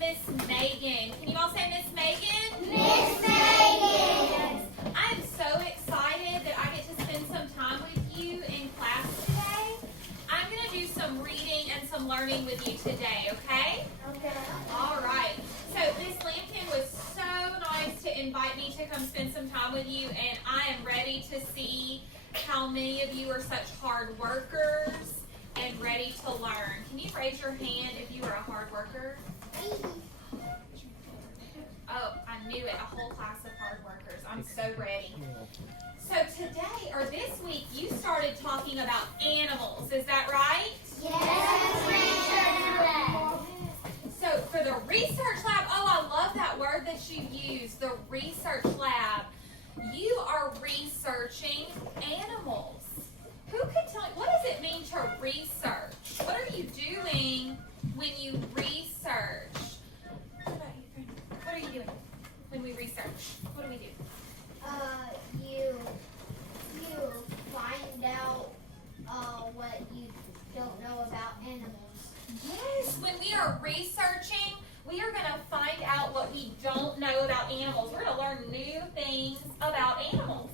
Miss Megan. Can you all say Miss Megan? Miss Megan. Yes. I am so excited that I get to spend some time with you in class today. I'm going to do some reading and some learning with you today, okay? Okay. All right. So Miss Lampkin was so nice to invite me to come spend some time with you, and I am ready to see how many of you are such hard workers and ready to learn. Can you raise your hand if you are a hard worker? Oh, I knew it. A whole class of hard workers. I'm so ready. So today, or this week, you started talking about animals. Is that right? Yes. So for the research lab, oh, I love that word that you used, the research lab. You are researching animals. Who could tell me, what does it mean to research? What are you doing when you research? What about you, friend? What are you doing when we research? What do we do? You find out what you don't know about animals. Yes, when we are researching, we are going to find out what we don't know about animals. We're going to learn new things about animals.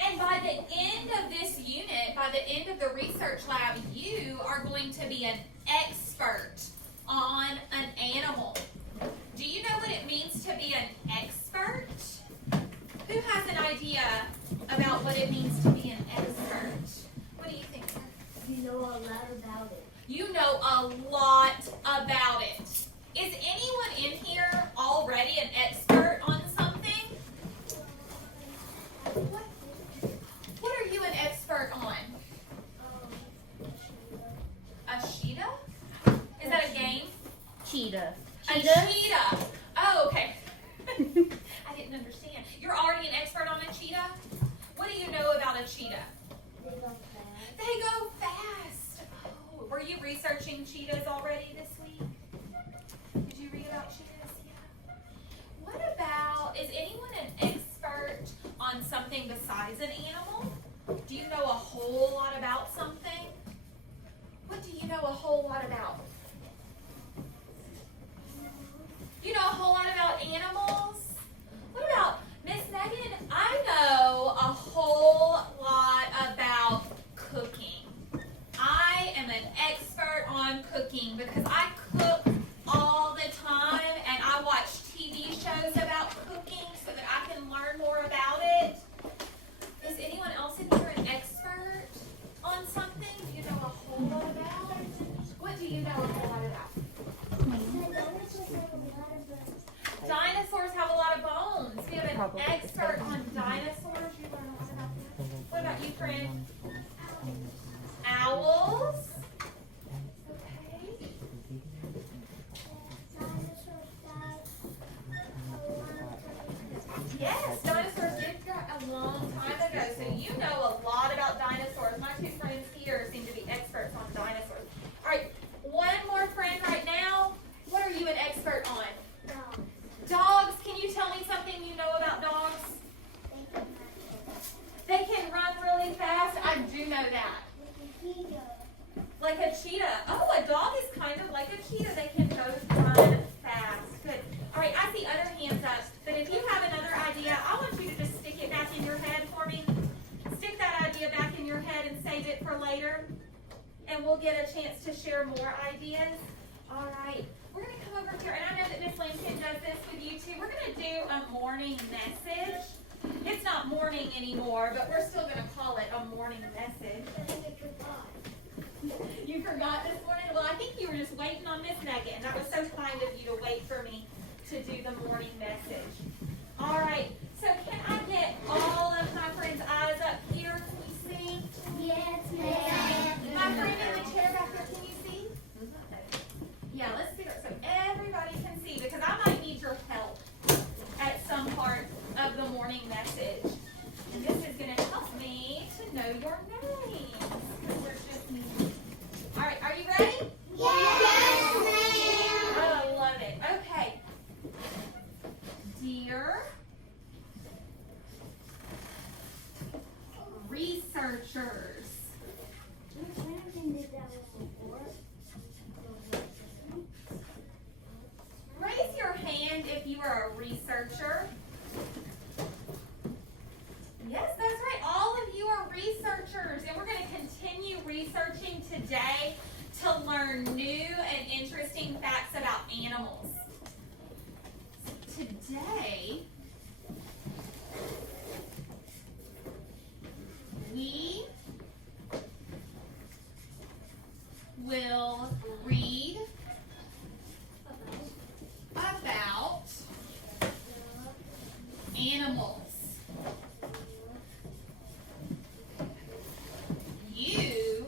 And by the end of this unit, by the end of the research lab, you are going to be an expert on an animal. Do you know what it means to be an expert? Who has an idea about what it means to be an expert? What do you think? You know a lot about it. You know a lot about it. Is anyone in here already an expert on something? What are you an expert on? A cheetah? Is that a game? Cheetah. A cheetah. Oh, okay. I didn't understand. You're already an expert on a cheetah? What do you know about a cheetah? They go fast. They go fast. Oh, were you researching cheetahs already this week? Did you read about cheetahs? Yeah. What about, is anyone an expert on something besides an animal? Do you know a whole lot about something? What do you know a whole lot about? You know a whole lot about animals? What about Miss Megan? I know a whole lot about cooking. I am an expert on cooking because I cook all the time and I watch TV shows about cooking so that I can learn more about it. Is anyone else in here an expert on something? Do you know a whole lot about? What do you know a whole lot about? Dinosaurs have a lot of bones. We have an expert on dinosaurs. You learn a lot about that. What about you, friend? Owls. Okay. Yes, dinosaurs did die a long time ago. So you know a lot about dinosaurs. My two friends here seem to be experts on dinosaurs. All right, one more friend right now. What are you an expert on? Dogs. Can you tell me something you know about dogs? They can run really fast. I do know that. Like a cheetah. Oh, a dog is kind of like a cheetah. They can both run fast. Good. All right, I see other hands up. But if you have another idea, I want you to just stick it back in your head for me. Stick that idea back in your head and save it for later. And we'll get a chance to share more ideas. All right. We're going to come over here, and I know that Miss Lampkin does this with you too. We're going to do a morning message. It's not morning anymore, but we're still going to call it a morning message. You forgot this morning? Well, I think you were just waiting on Miss Megan. That was so kind of you to wait for me to do the morning message. All right. So can I get all of my friends' eyes up here? Can you see? Yes, ma'am. My friend in the chair back there, can you see? Yeah, let's see so everybody can see, because I might need your help at some part of the morning message. And this is going to help me to know your names, because there's just me. All right, are you ready? Yes, ma'am. Oh, I love it. Okay. Dear researchers. today to learn new and interesting facts about animals. Today, we will read about animals. You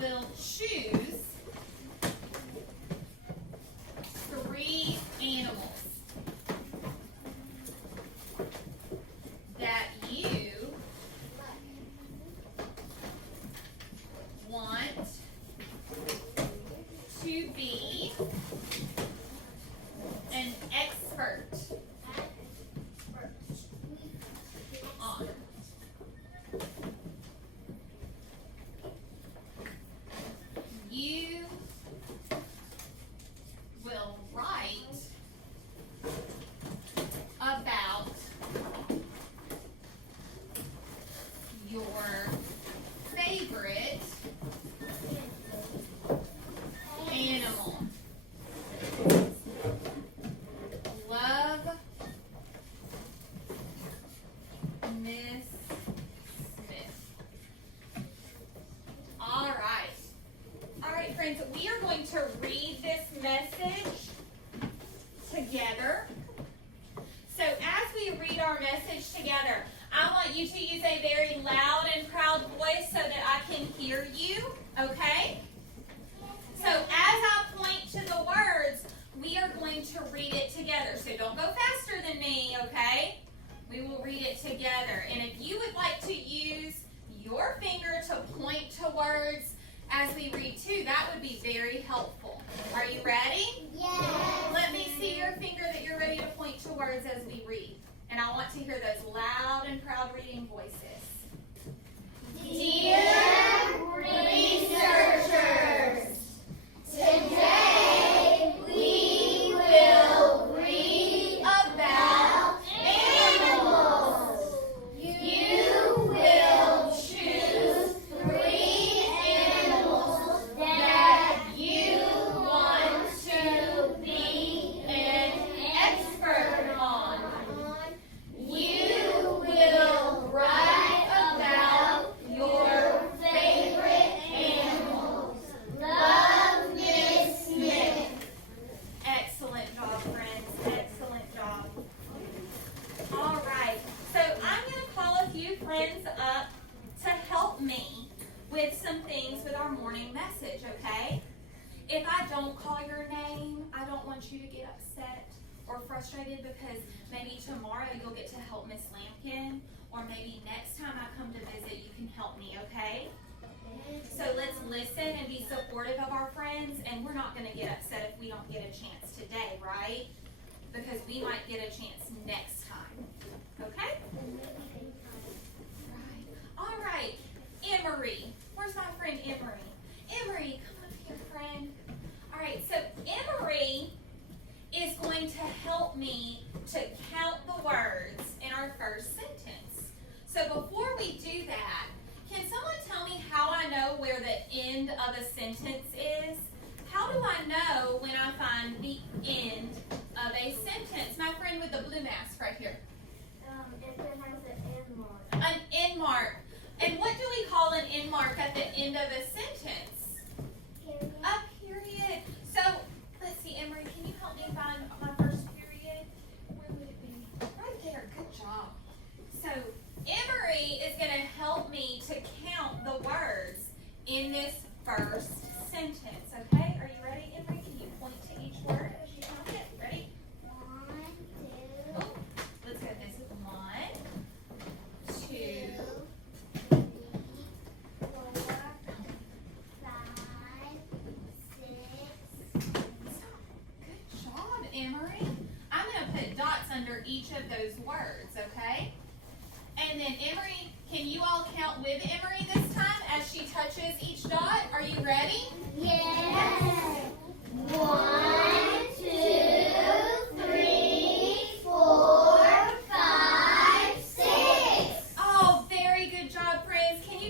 will choose 3 animals that you want to be an expert on. You will write about your favorite animal. Love Miss Smith. All right. All right, friends, we are going to read this message together. So as we read our message together, I want you to use a very loud and proud voice so that I can hear you, okay? So as I point to the words, we are going to read it together. So don't go faster than me, okay? We will read it together. And if you would like to use your finger to point to words as we read too, that would be very helpful. Are you ready? Yes. Let me see your finger that you're ready to point to words as we read. And I want to hear those loud and proud reading voices. Dear researchers, today we will read about animals. You will choose 3 animals that you want to be an expert on. You will write about your favorite animals. Love, Miss Smith. Excellent job, friends. Excellent job. All right. So I'm going to call a few friends up to help me with some things with our morning message, okay? If I don't call your name, I don't want you to get upset or frustrated because maybe tomorrow you'll get to help Miss Lampkin, or maybe next time I come to visit you can help me, okay? So let's listen and be supportive of our friends, and we're not going to get upset if we don't get a chance today, right? Because we might get a chance next time, okay? Right. All right, Emery. Where's my friend Emery? Emery, come up here, friend. All right, so Emery is going to help me to count the words in our first sentence. So before we do that, can someone tell me how I know where the end of a sentence is? How do I know when I find the end of a sentence? My friend with the blue mask right here. If it has an end mark. An end mark. And what do we call an end mark at the end of a sentence? A period. So, let's see, Emery, can you help me find my first period? Where would it be? Right there. Good job. So, Emery is going to help me to count the words in this first sentence. Okay? Are you ready, Emery? Can you point to each word as you count it? Ready? 1, 2, Oh, let's go. This is 1, 2, 3, 4, 5, 6. Good job, Emery. I'm going to put dots under each of those words, okay? And then Emery, can you all count with Emery this time as she touches each dot? Are you ready? Yes. 1, 2, 3, 4, 5, 6. Oh, very good job, friends. Can you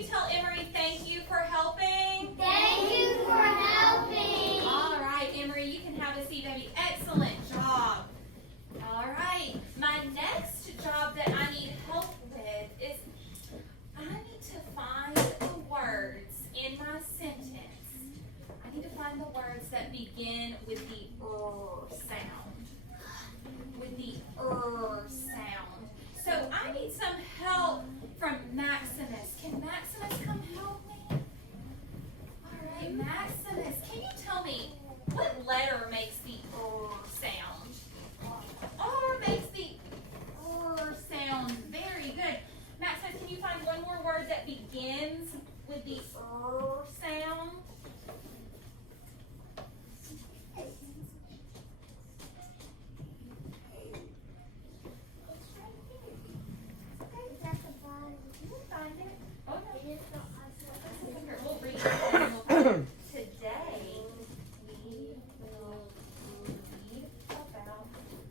with the sound. Find it. Oh, no. Here, we'll read it. Today, we will read about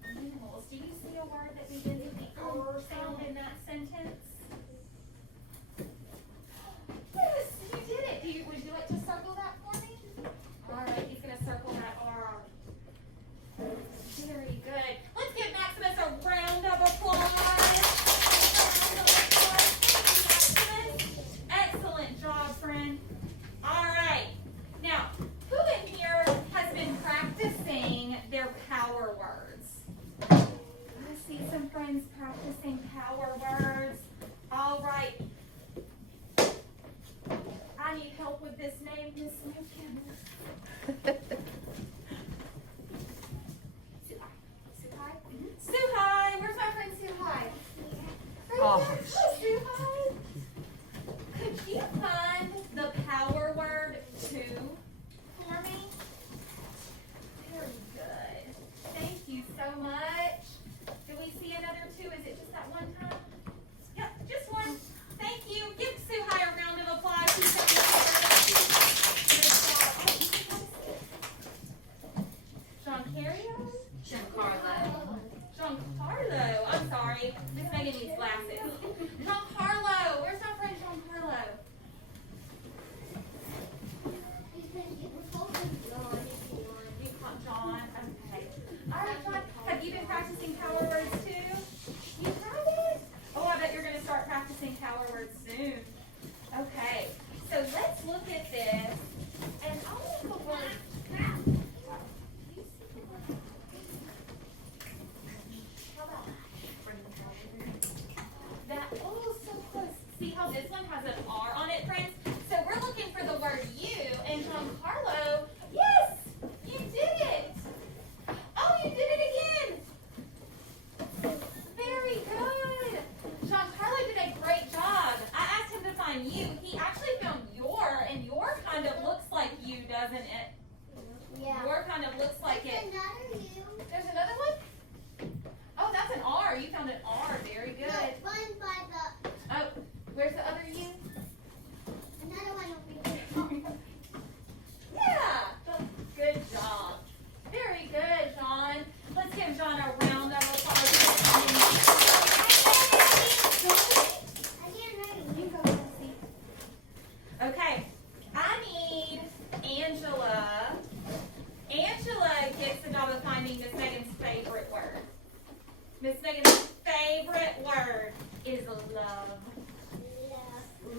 animals. Do you see a word that begins with the sound in that sentence? Yes, you did it. Would you like to circle that for me? All right, he's going to circle that R. Very good. Let's give Maximus a round of applause. Excellent job, friend. All right. Now, who in here has been practicing their power words? I see some friends practicing power words. All right. I need help with this name, Miss Lincoln. Suhai. Where's my friend Suhai? Right there. Hi, Suhai. Could you find the power word two for me? Very good. Thank you so much. Do we see another two? Is it just that one time? Yep, just one. Thank you. Give Suhai a round of applause. He's so good. John Cario? Giancarlo. Giancarlo. I'm sorry. Miss Megan needs glasses. Giancarlo. Where's my friend Giancarlo? You caught John. Okay. All right, John. Have you been practicing power words too? You tried it? Oh, I bet you're going to start practicing power words soon. Okay. So let's look at this. And I'll look the word. That, oh, so close. See how this one has an R on it, friends? So we're looking for the word you, and Giancarlo, yes, you did it. Oh, you did it again. Very good. Giancarlo did a great job. I asked him to find you. He actually found your, and your kind of looks like you, doesn't it? Yeah. Your kind of looks like it. Another you. There's another one? Oh, that's an R. You found an R. Very good. No, one by the. Oh, where's the other U? Another one over here. Yeah. Good job. Very good, John. Let's give John a round of applause. I can't write it. You go to the seat. Okay. I need Angela. Angela gets the job of finding Miss Megan's favorite word. Miss Megan's favorite word is love.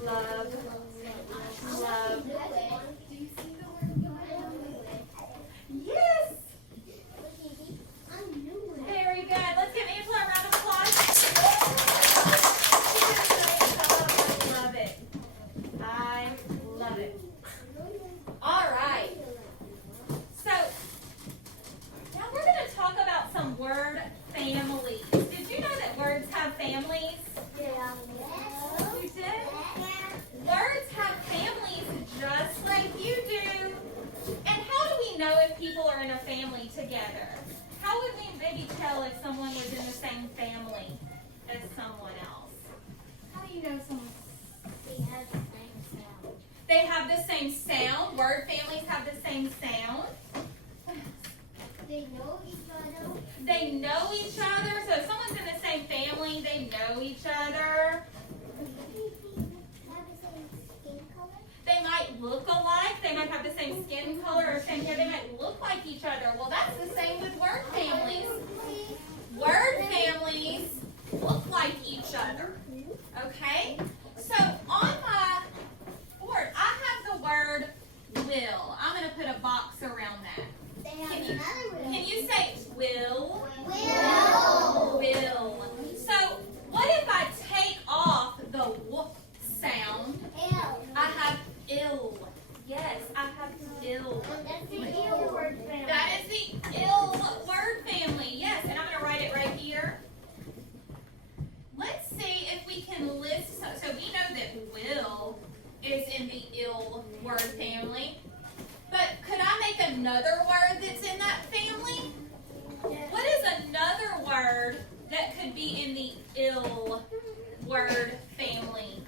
Love. Love. Do you see the word love? Yes. Very good. Let's give Angela a round of applause. She did a great job. I love it. I love it. All right. So now we're going to talk about some word families. Did you know that words have families? You did? Words have families just like you do. And how do we know if people are in a family together? How would we maybe tell if someone was in the same family as someone else? How do you know someone? They have the same sound. Word families have the same sound. They know each other. They know each other. So if someone's in the same family, they know each other. Have the same skin color. They might look alike. They might have the same skin color or same hair. They might look like each other. Well, that's the same with word families. Word families look like each other. Okay? So on my board, I have the word will. I'm going to put a box around that. They have another one. Can you say will? Will. Will. So what if I take off the w sound? I have ill. Yes, I have ill. That's the ill word family. That is the ill word family. Yes, and I'm going to write it right here. Let's see if we can list. So we know that will is in the ill word family. But could I make another word that's in that family? What is another word that could be in the ill word family?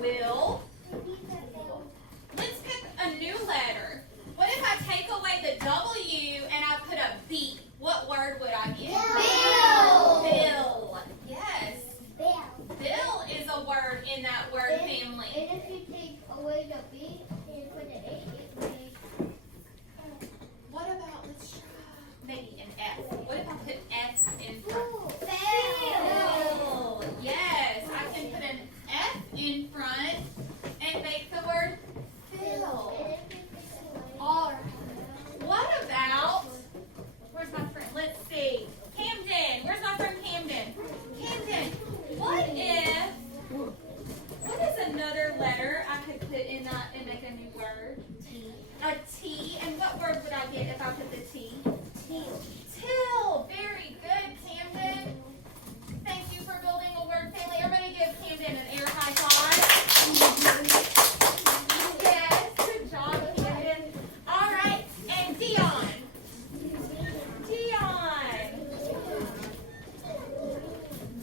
Will. Let's pick a new letter. What if I take away the W and I put a B? What word would I get? Bill. Bill. Yes. Bill. Bill is a word in that word family. And if you take away the B and put an A, it makes. What about, let's try maybe an F. What if I put F in front? Bill. Yes, I can put an F in front and make the word fill. All right. What about, where's my friend? Let's see. Camden. Where's my friend Camden? Camden, what is another letter I could put in that and make a new word? T. A T. And what word would I get if I put the T? Till. Till. Very good, Camden. Thank you for building a word family. Everybody give Camden an air high five. Yes, good job, Camden. All right, and Dion.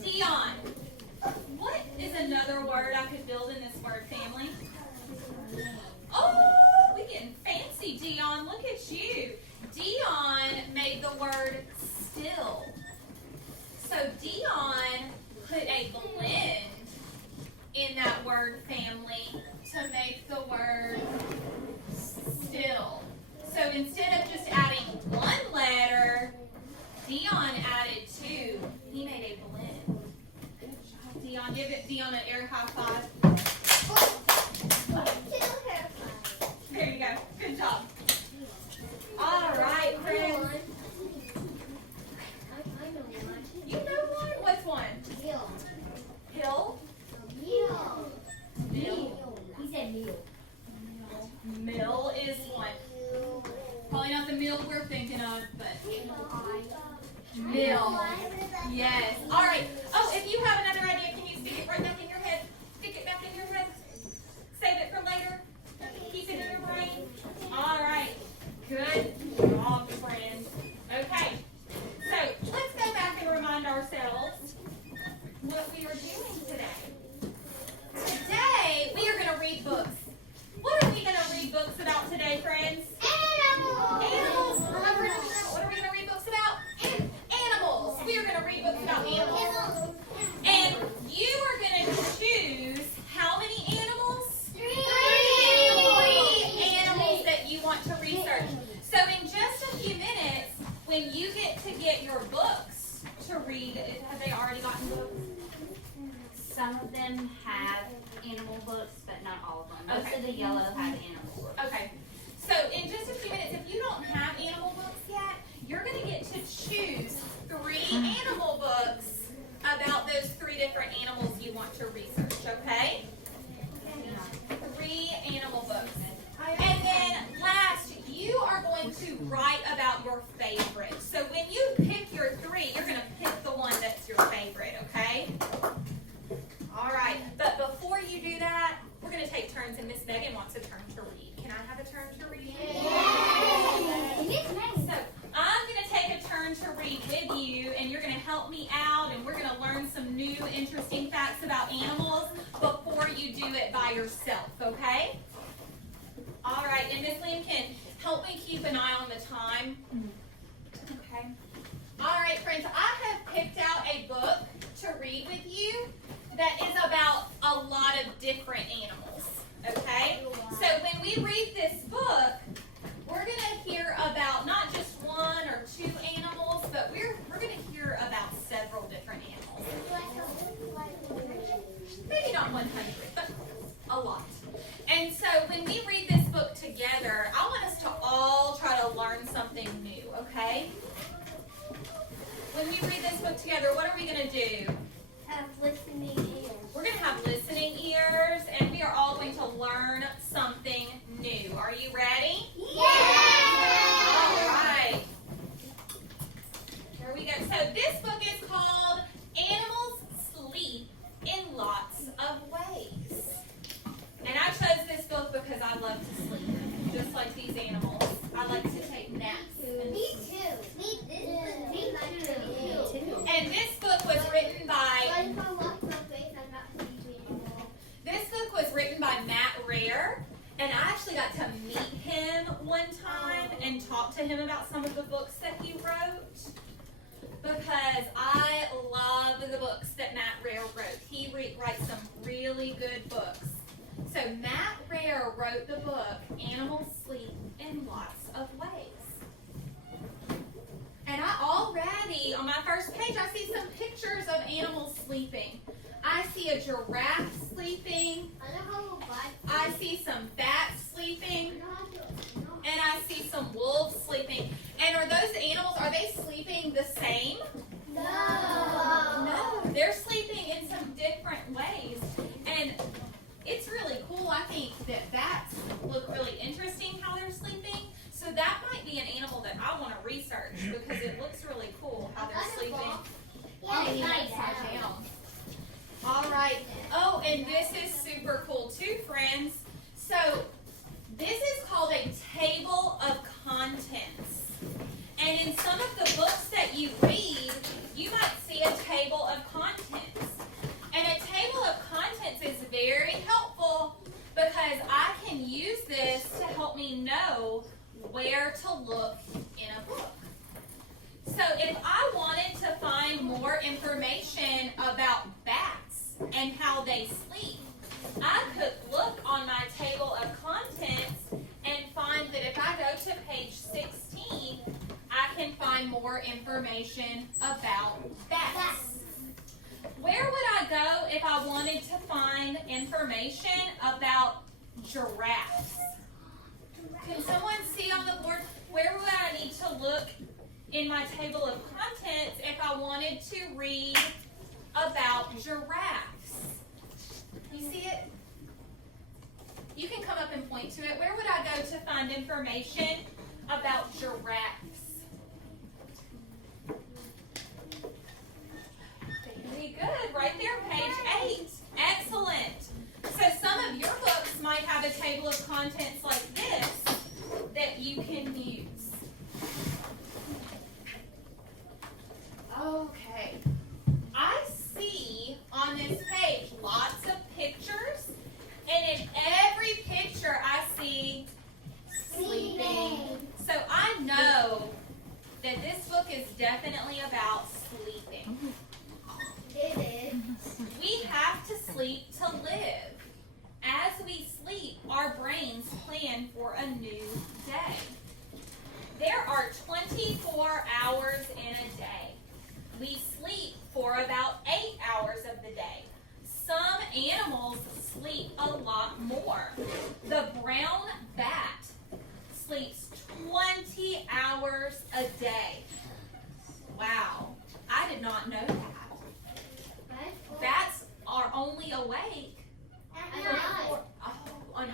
Dion, what is another word I could build in this word family? Oh, we're getting fancy, Dion. Look at you. Dion made the word still. So Dion put a blend in that word family to make the word still. So instead of just adding one letter, Dion added two. He made a blend. Good job, Dion. Give it Dion an air high five. There you go. Good job. All right, friends. You know one? What's one? Bill. Hill? Bill. Mill. He said meal. Mill is one. Probably not the meal we're thinking of, but mill. Yes. All right. Oh, if you have another idea, can you stick it right back in your head? Stick it back in your head. Save it for later. Keep it in your brain. All right. Good job, friends. Okay. So let's go back and remind ourselves what we are doing today. Today we are going to read books. What are we going to read books about today, friends? Animals. Remember, what are we going to read books about? Animals. We are going to read books about animals. And you are going to choose how many animals? Three animals that you want to research. So in just a few minutes, when you get your books to read, have they already gotten books? Some of them have animal books, but not all of them. Most Okay. of the yellow have animal books. Okay. So in just a few minutes, if you don't have animal books yet, you're going to get to choose 3 animal books about those 3 different animals you want to research, okay? 3 animal books. And then last, you are going to write about your favorite. So when you pick your 3, you're going to pick the one that's your favorite, okay? All right, but before you do that, we're going to take turns, and Miss Megan wants a turn to read. Can I have a turn to read? So I'm going to take a turn to read with you, and you're going to help me out, and we're going to learn some new interesting facts about animals before you do it by yourself, okay? All right, and Miss Lynn can help me keep an eye on the time. Okay. All right, friends, I have picked out a book to read with you that is about a lot of different animals, okay? So when we read this book, we're going to hear about not just 1 or 2 animals, but we're going to hear about several different animals. Maybe not 100, but a lot. And so when we read this book together, I want us to all try to learn something new, okay? When we read this book together, what are we going to do? Have listening ears. We're going to have listening ears, and we are all going to learn something new. Are you ready? Yeah! All right. Here we go. So this book is called And this book was written by But if I wash my face, I'm not sleepy anymore. This book was written by Matt Rare, and I actually got to meet him one time and talk to him about some of the books that he wrote, because I love the books that Matt Rare wrote. He writes some really good books. So Matt Rare wrote the book Animals Sleep in Lots of Ways. And I already, on my first page, I see some pictures of animals sleeping. I see a giraffe sleeping. I know how to buy. I see some bats sleeping. And I see some wolves sleeping. And are those animals, are they sleeping the same? No. No, they're sleeping in some different ways. And it's really cool. I think that bats look really interesting how they're sleeping. So that might be an animal that I want to research because it looks really cool how they're sleeping. Yeah, Upside down. All right. Oh, and this is super cool too, friends. So this is called a table of contents. And in some of the books that you read, you might see a table of contents. And a table of contents is very helpful because I can use this to help me know where to look in a book. So if I wanted to find more information about bats and how they sleep, I could look on my table of contents and find that if I go to page 16, I can find more information about bats. Where would I go if I wanted to find information about giraffes? Can someone see on the board, where would I need to look in my table of contents if I wanted to read about giraffes? You see it? You can come up and point to it. Where would I go to find information about giraffes? Very good. Right there, page 8. Excellent. So some of your books might have a table of contents like this that you can use. Okay. I see on this page lots of pictures, and in every picture I see sleeping. So I know that this book is definitely about sleeping. It is. We have to sleep to live. As we sleep, our brains plan for a new day. There are 24 hours in a day. We sleep for about 8 hours of the day. Some animals sleep a lot more. The brown bat sleeps 20 hours a day. Wow, I did not know that. Bats are only awake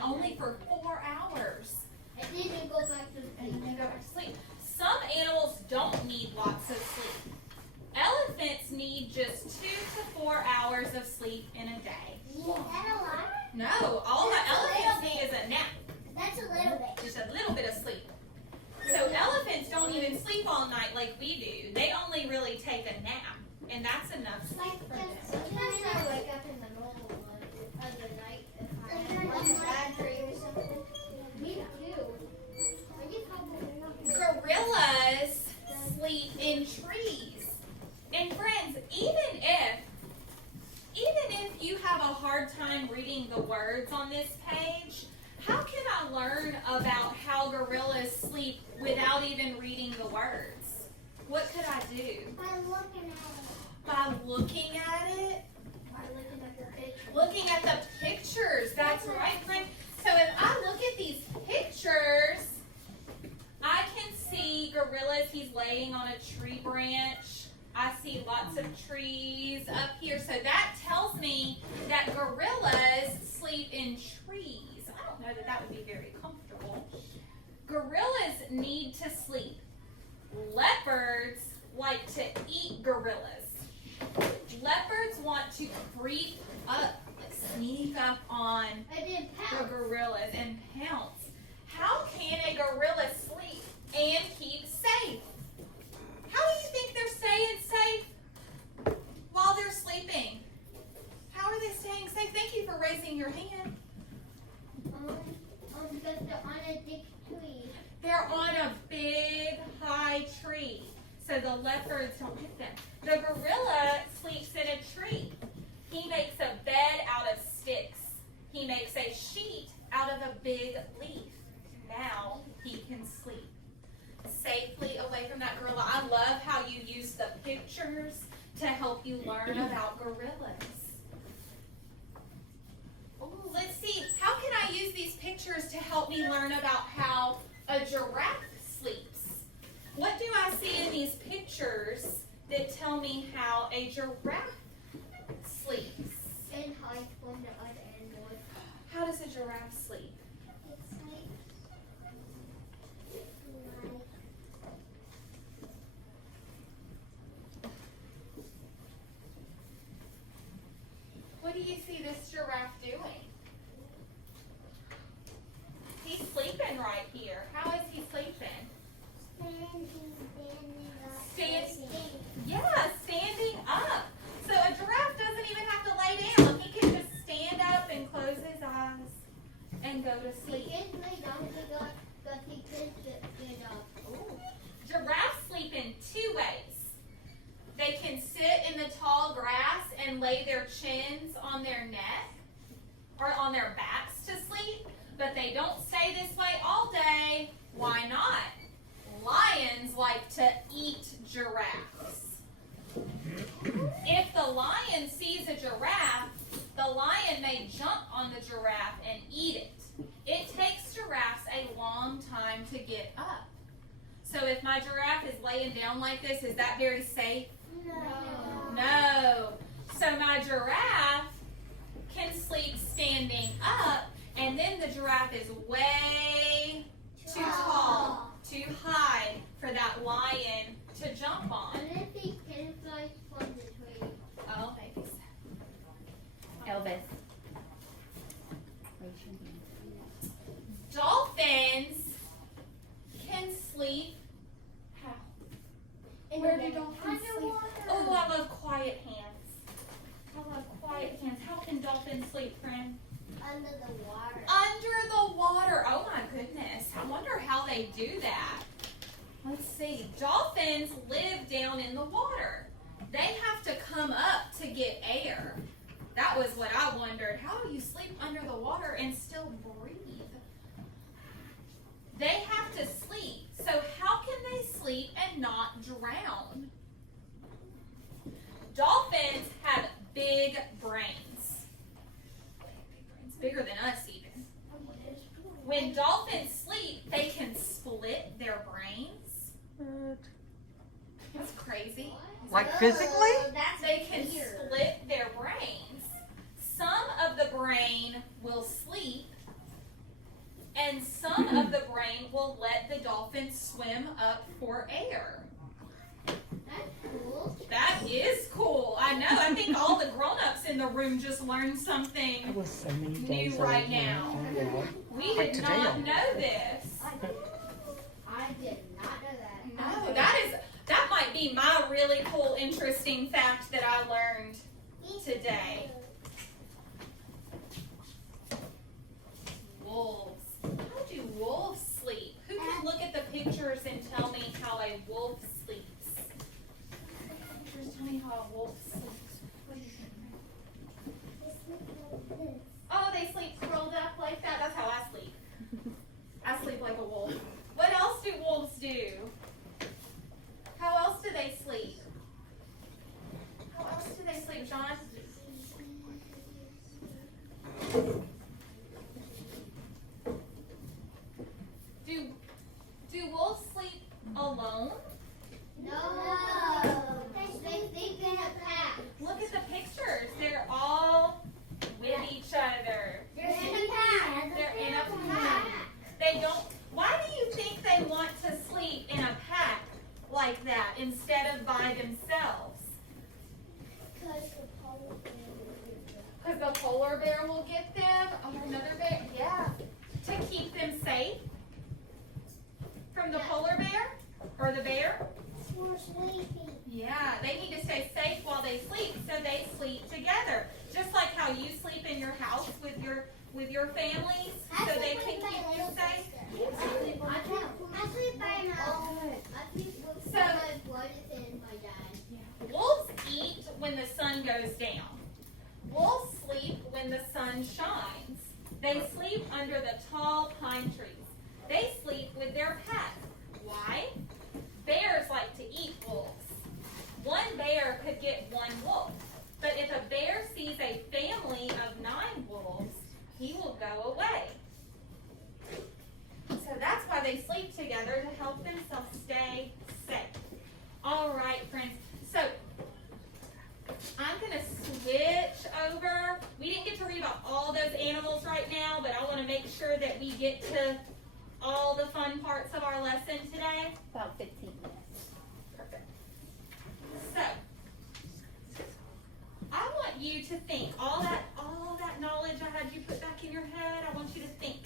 only for 4 hours. And then you go back to And then they go back to sleep. Some animals don't need lots of sleep. Elephants need just 2 to 4 hours of sleep in a day. Is that a lot? No, all the elephants need is a nap. That's a little bit. Just a little bit of sleep. So elephants don't even sleep all night like we do. They only really take a nap. And that's enough sleep for them. Sometimes I wake up in the middle of the night if I have a bad dream or something. Me too. Gorillas sleep in trees. And friends, even if you have a hard time reading the words on this page, how can I learn about how gorillas sleep without even reading the words? What could I do? By looking at it. By looking at it? By looking at the picture. Looking at the pictures. That's right, friend. So if I look at these pictures, I can see gorillas. He's laying on a tree branch. I see lots of trees up here. So that tells me that gorillas sleep in trees. I don't know that that would be very comfortable. Gorillas need to sleep. Leopards like to eat gorillas. Leopards want to creep up, like sneak up on the gorillas and pounce. How can a gorilla sleep and keep safe? How do you think they're staying safe? help you learn about gorillas. Ooh, let's see, how can I use these pictures to help me learn about how a giraffe sleeps? What do I see in these pictures that tell me how a giraffe sleeps? And hide from the other animals. How does a giraffe sleep? It's like What do you see this giraffe doing? He's sleeping right here. How is he sleeping? Standing up. So a giraffe doesn't even have to lay down. He can just stand up and close his eyes and go to he sleep. can lay down, but he can stand up. Ooh. Giraffes sleep in two ways. They can sit in the tall grass and lay their chins on their neck or on their backs to sleep, but they don't stay this way all day. Why not? Lions like to eat giraffes. If the lion sees a giraffe, the lion may jump on the giraffe and eat it. It takes giraffes a long time to get up. So if my giraffe is laying down like this, is that very safe? No. So my giraffe can sleep standing up, and then the giraffe is way too tall, too high for that lion to jump on. And if he can fly from the tree. Oh, babies. Elvis. Dolphins can sleep. How? Where do dolphins sleep? Oh, I love quiet hands. I love quiet hands. How can dolphins sleep, friend? Under the water. Under the water. Oh my goodness. I wonder how they do that. Let's see. Dolphins live down in the water. They have to come up to get air. That was what I wondered. How do you sleep under the water and still breathe? They have to sleep. So how can they sleep and not drown? Dolphins have big brains. Bigger than us even. When dolphins sleep, they can split their brains. That's crazy. Like physically? They can split their brains. Some of the brain will sleep, and some of the brain will let the dolphin swim up for air. That's cool. That is cool. I know. I think all the grown-ups in the room just learned It something was so many days new right old when I now. found out. We Like did today. not know this. I did not know that. No, that might be my really cool, interesting fact that I learned today. Wolves. How do wolves sleep? Who can look at the pictures and tell me how a wolf sleeps? Pictures tell me how a wolf sleeps. What do you think? Oh, they sleep curled up like that? That's how I sleep. I sleep like a wolf. What else do wolves do? How else do they sleep? How else do they sleep, John? Do wolves sleep alone? No. They sleep in a pack. Look at the pictures. They're all with each other. They're in a pack. They're in a pack. They don't. Why do you think they want to sleep in a pack like that instead of by themselves? Because the polar bear will get them. Oh, another bear. Yeah. To keep them safe from the polar bear or the bear. Yeah, they need to stay safe while they sleep, so they sleep together. Just like how you sleep in your house with your families, so they can keep you safe. I sleep by now. I sleep with my brothers and my dad. Wolves eat when the sun goes down. Wolves sleep when the sun shines. They sleep under the tall pine trees. They sleep with their pack. Why? Bears like to eat wolves. one bear could get one wolf. But if a bear sees a family of 9 wolves, he will go away. So that's why they sleep together, to help themselves stay safe. All right, friends. So I'm going to switch over. We didn't get to read about all those animals right now, but I want to make sure that we get to all the fun parts of our lesson today. About 15 minutes. Perfect. So I want you to think, all that knowledge I had you put back in your head, I want you to think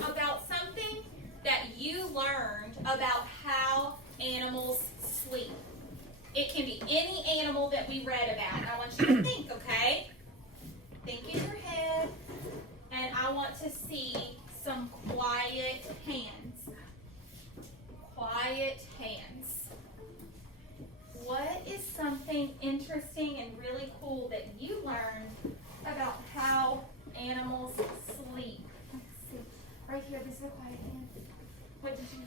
about something that you learned about how animals sleep. It can be any animal that we read about. I want you to think, okay? Think in your head, and I want to see some quiet hands. Quiet hands. What is something interesting and really cool that you learned about how animals sleep? Let's see. Right here, this is a quiet hand. What did you?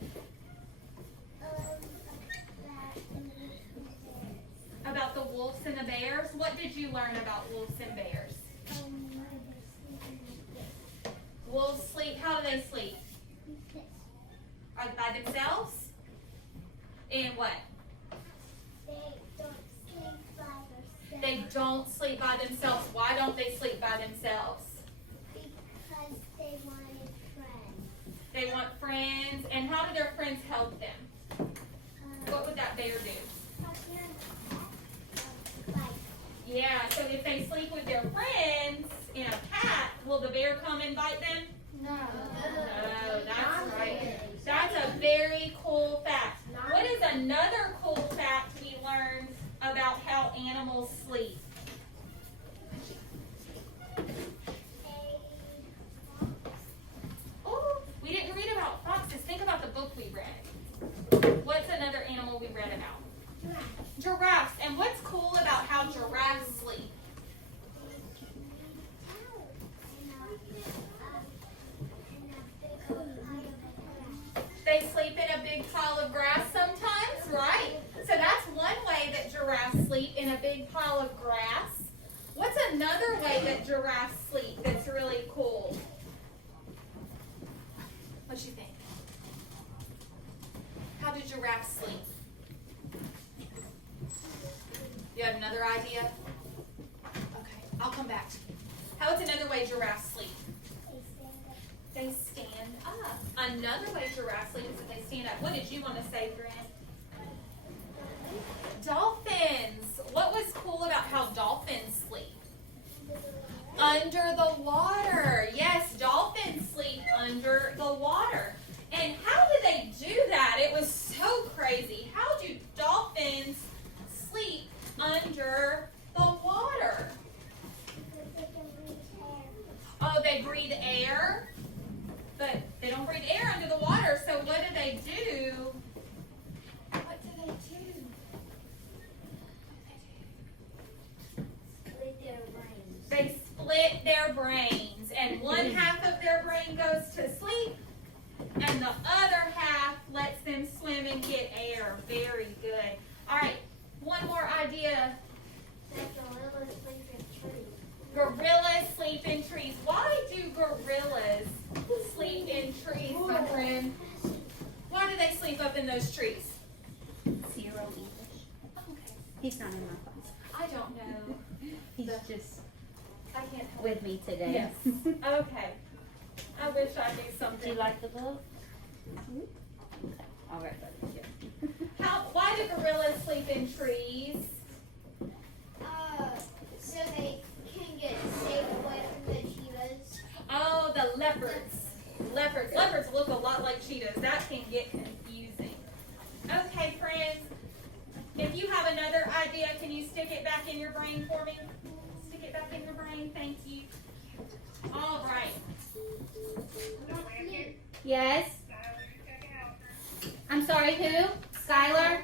About the wolves and the bears? What did you learn about wolves and bears? Wolves sleep. How do they sleep? By themselves? And what? They don't sleep by themselves. Why don't they sleep by themselves? Because they wanted friends. They want friends. And how do their friends help them? What would that bear do? Yeah, so if they sleep with their friends in a pack, will the bear come and bite them? No. No, that's right. That's a very cool fact. What is another cool fact we learned about how animals sleep? Oh, we didn't read about foxes. Think about the book we read. What's another animal we read about? Giraffes. And what's cool about how giraffes sleep? They sleep in a big pile of grass sometimes, right? So that's one way that giraffes sleep, in a big pile of grass. What's another way that giraffes sleep that's really cool? What you think? How do giraffes sleep? You have another idea? Okay, I'll come back to you. How is another way giraffes sleep? They stand up. Another way giraffes sleep is that they stand up. What did you want to say, Grant? Dolphins. What was cool about how dolphins sleep? Under the water. Yes, dolphins sleep under the water. And how do they do that? It was so crazy. How do dolphins sleep under the water? Oh, they breathe air? But they don't breathe air under the water, so what do they do? What do they do? Split their brains. They split their brains, and one half of their brain goes to sleep, and the other half lets them swim and get air. Very good. All right, one more idea. Gorillas sleep in trees. Gorillas sleep in trees. Why do gorillas sleep in trees, my friend? Why do they sleep up in those trees? 0 English. Okay. He's not in my class. I don't know. He's just I can't help with me today. Yes. Okay. I wish I knew Do something. you like the book? Okay. All right, buddy. Why do gorillas sleep in trees? So they can get safe away from the cheetahs. Oh, the leopards. Leopards look a lot like cheetahs. That can get confusing. Okay, friends. If you have another idea, can you stick it back in your brain for me? Stick it back in your brain. Thank you. All right. Yes? I'm sorry, who? Skylar?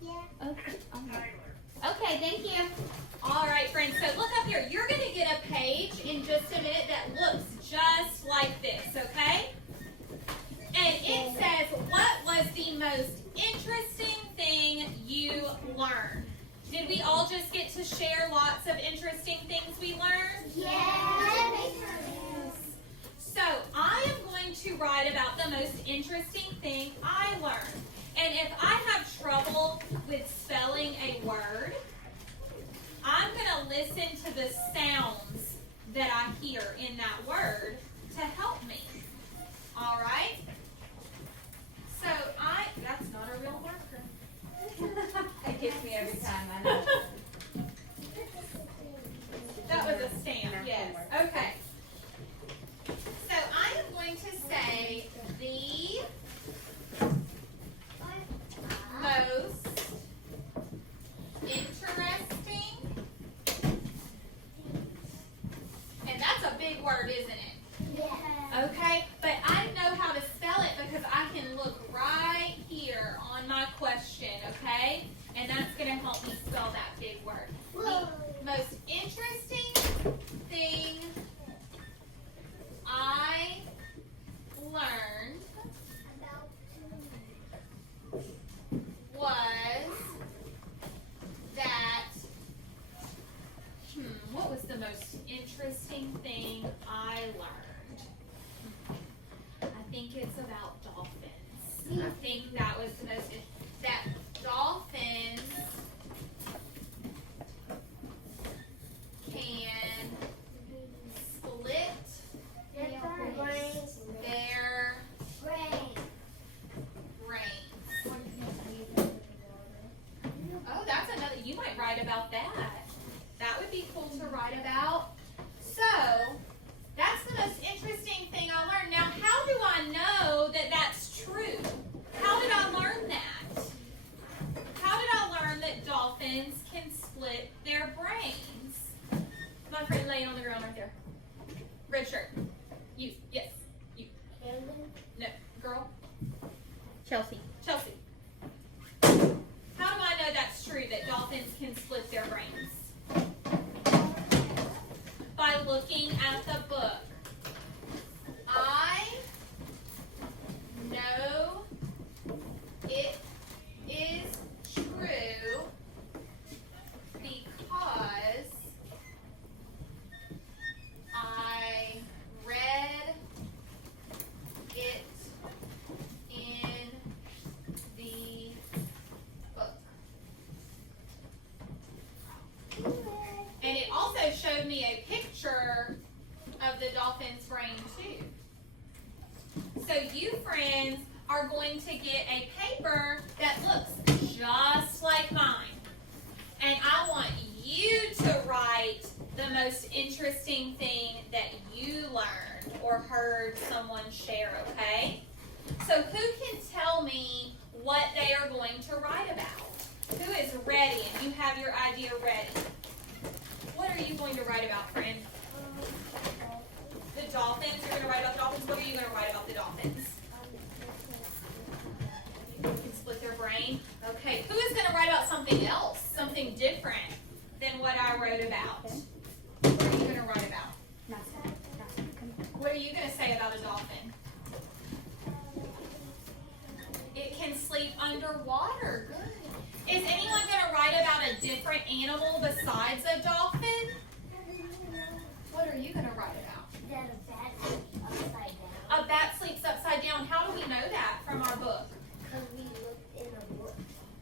Yeah. Okay. Okay, thank you. All right, friends. So look up here. You're going to get a page in just a minute that looks just like this, okay? And And it says, what was the most interesting thing you learned? Did we all just get to share lots of interesting things we learned? Yes. So I am going to write about the most interesting thing I learned. And if I have trouble with spelling a word, I'm going to listen to the sounds that I hear in that word to help me. All right? So that's not a real marker. It gets me every time, I know. That was a stamp, yes. Okay. So I am going to say the most interesting, and that's a big word, isn't it? Yeah. Okay, but I know how to spell it because I can look right here on my question, okay? And that's going to help me spell that big word. Whoa. The most interesting thing I learned was that, what was the most interesting thing I learned? I think it's about dolphins. I think that was the most, that dolphins can split their brains. Oh, that's another, you might write about that. That would be cool to write about. So, that's the most interesting thing I learned. Now, how do I know that that's true? How did I learn that? How did I learn that dolphins can split their brains? My friend laying on the ground right there. Red shirt. You, yes, you. No, girl. Chelsea. Chelsea. How do I know that's true, that dolphins can split their brains? By looking at the book. I know it is true because I read it in the book. And it also showed me a picture of the dolphin's brain too. So you friends are going to get a paper that looks just like mine. And I want you to write the most interesting thing that you learned or heard someone share, okay? So who can tell me what they are going to write about? Who is ready and you have your idea ready? What are you going to write about, friend? The dolphins? You're going to write about dolphins? What are you going to write about the dolphins? You can split their brain. Okay, who is going to write about something else? Something different than what I wrote about? What are you going to write about? What are you going to say about a dolphin? It can sleep underwater. Good. Is anyone going to write about a different animal besides a dolphin? What are you going to write about? That a bat sleeps upside down. A bat sleeps upside down. How do we know that from our book? Because we looked in a book.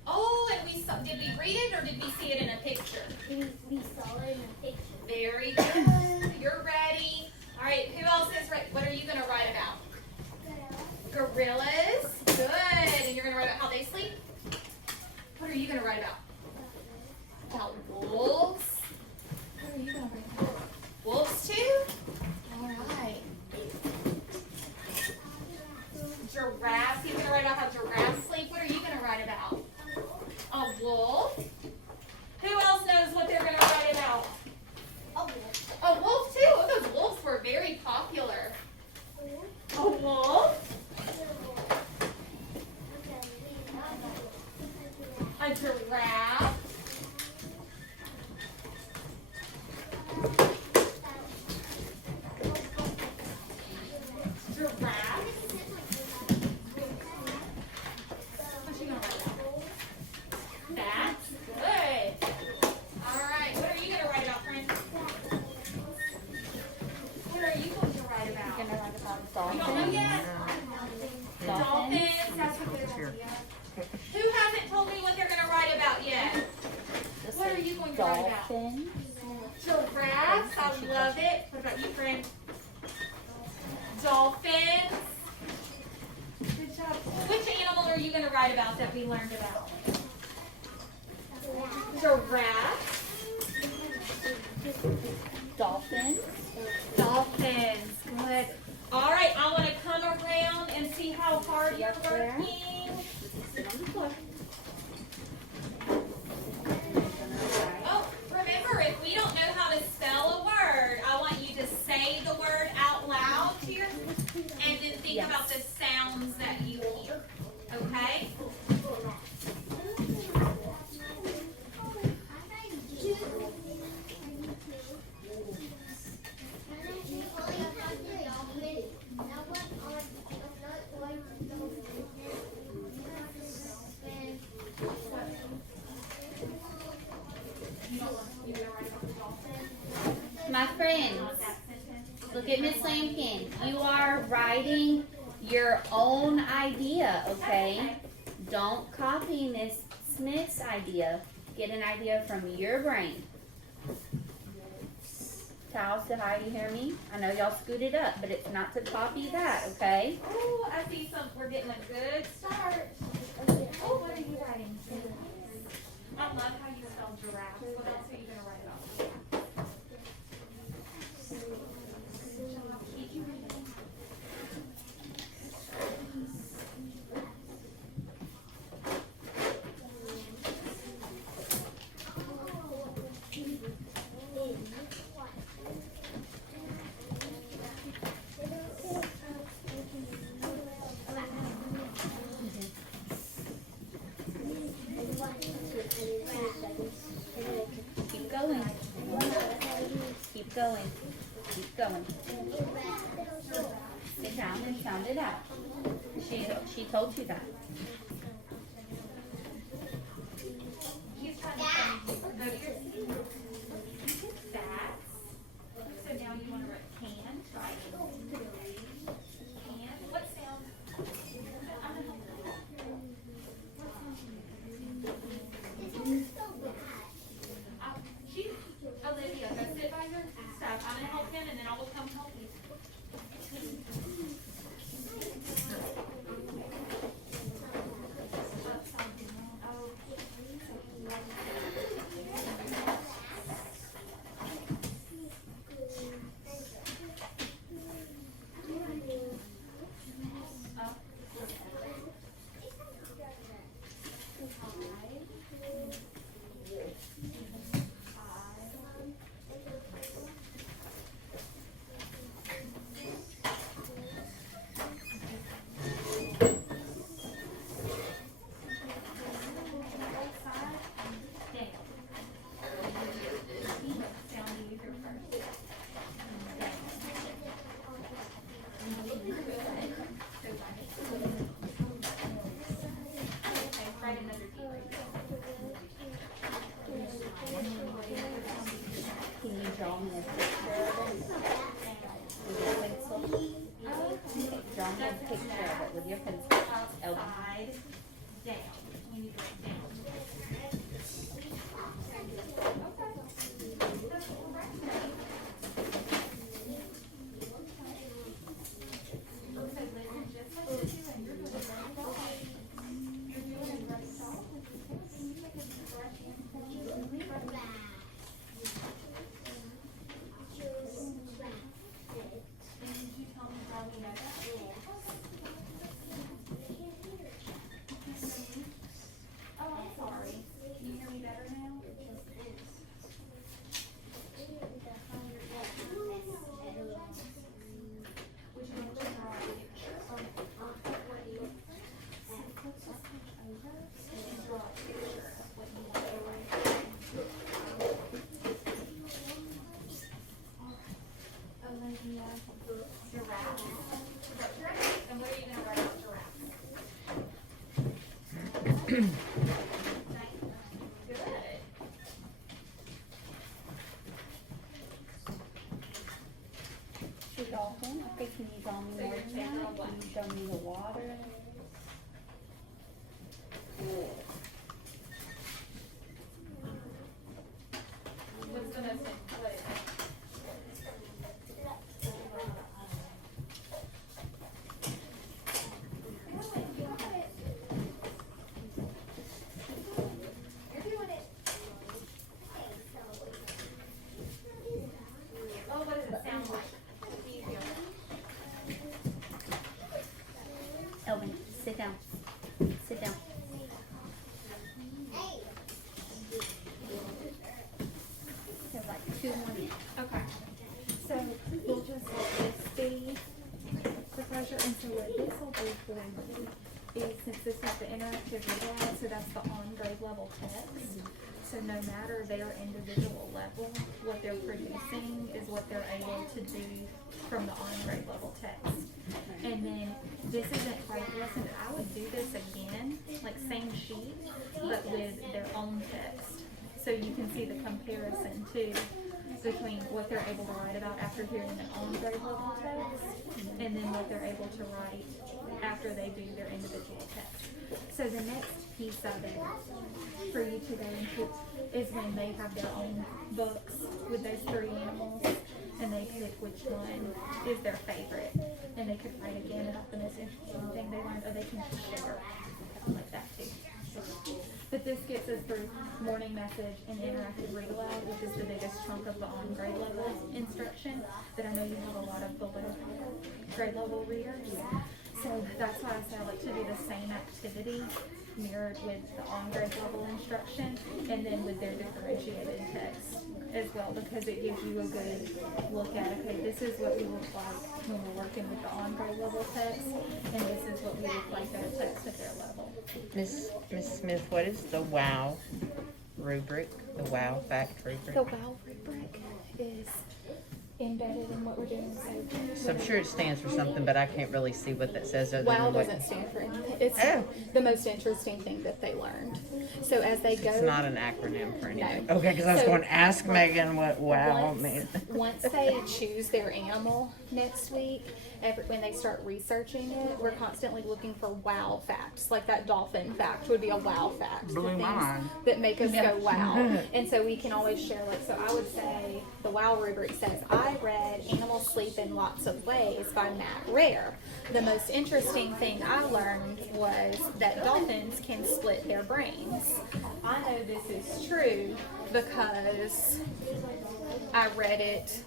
Oh, and we saw, did we read it or did we see it in a picture? We saw it in a picture. Very good. You're ready. All right, who else is ready? What are you going to write about? Gorillas. Good. And you're going to write about how they sleep? What are you going to write about? About wolves. What are you going to write about? Wolves too? All right. Giraffes. You're going to write about how giraffes sleep. What are you going to write about? A wolf. Who else knows what they're going to write about? A wolf too. Oh, those wolves were very popular. A wolf. A giraffe. Dolphin. Giraffes, I love it. What about you, friend? Dolphins. Good job. Which animal are you going to write about that we learned about? Giraffe. Dolphin. Dolphins. Good. All right, I want to come around and see how hard you're Up there. working. Sit on the floor. Oh, remember, if we don't know how to spell a word, I want you to say the word out loud here and then think Yes. about the sounds that you hear. Okay? My friends, look at Miss Lampkin. You are writing your own idea, okay? Don't copy Miss Smith's idea. Get an idea from your brain. Towel, say hi, you hear me? I know y'all scooted up, but it's not to copy that, okay? Oh, I see some. We're getting a good start. Oh, what are you writing? I love how you spell giraffe. What else are you going to write about? Good job. Keep you reading. Keep going. Keep going. Keep going. Sit down and sound it out. She told you that. He's trying to go to your seat. You did that. So now you want to write can, right? Can. What sound? I'm gonna help you. What sound? Olivia, go sit by your stuff. I'm gonna help him and then I will come help you. Can you draw me a picture of it? With your pencil? Draw me a picture of it with your pencil. Elbow. Upside down. You need to write down. Okay. That's what we're writing. Okay, listen, just like you're doing, you're doing a great job. You're doing a great job. Can you take a deep breath in for me? And did you tell me how we know that? Oh, I'm sorry. Can you hear me better now? Would you like to draw a picture of what you and draw a picture of what you want to write? Olivia, giraffe. Giraffe. And what are you going to write about giraffe? Good. She dolphin. Okay, can you draw me So more your than favorite that? one. Can you show me the water? What 2 more minutes. Okay. So we'll just let this be the pressure. And so what this will do for you is, since this is the interactive read aloud, so that's the on grade level text. So no matter their individual level, what they're producing is what they're able to do from the on grade level text. And then this isn't quite the lesson. I would do this again, like same sheet, but with their own text. So you can see the comparison too between what they're able to write about after hearing an on grade level text and then what they're able to write after they do their individual text. So the next piece of it for you to go into is when they have their own books with those 3 animals and they pick which one is their favorite. And they could write again about the most interesting thing they learned, or they can share like that too. But this gets us through morning message and interactive read aloud, which is the biggest chunk of the on grade level instruction. But I know you have a lot of below grade level readers. So that's why I say I like to do the same activity mirrored with the on grade level instruction and then with their differentiated text as well, because it gives you a good look at, okay, this is what we look like when we're working with the on grade level text, and this is what we look like at a text at their level. Miss Smith, what is the WOW rubric? The WOW fact rubric? The WOW rubric is embedded in what we're doing. So I'm sure it stands for something, but I can't really see what that says other WOW than what. doesn't stand for anything. It's Oh. the most interesting thing that they learned. So as they go, It's not an acronym for anything. No. Okay, because I was So- going to ask Megan what WOW means. once they choose their animal next week, when they start researching it, we're constantly looking for wow facts. Like that dolphin fact would be a wow fact. The Blew things mine. that make us go wow. And so we can always share, like, so I would say the wow rubric says, I read Animals Sleep in Lots of Ways by Matt Rare. The most interesting thing I learned was that dolphins can split their brains. I know this is true because I read it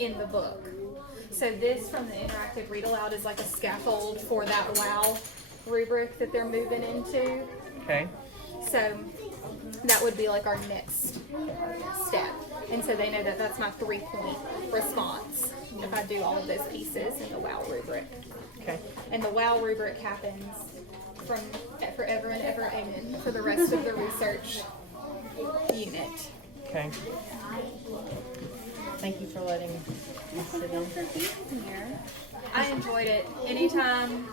in the book. So this from the interactive read aloud is like a scaffold for that WOW rubric that they're moving into. Okay. So that would be like our next step. And so they know that that's my 3-point response if I do all of those pieces in the WOW rubric. Okay. And the WOW rubric happens from forever and ever, amen, for the rest of the research unit. Okay. Thank you for letting me sit down. I enjoyed it. Anytime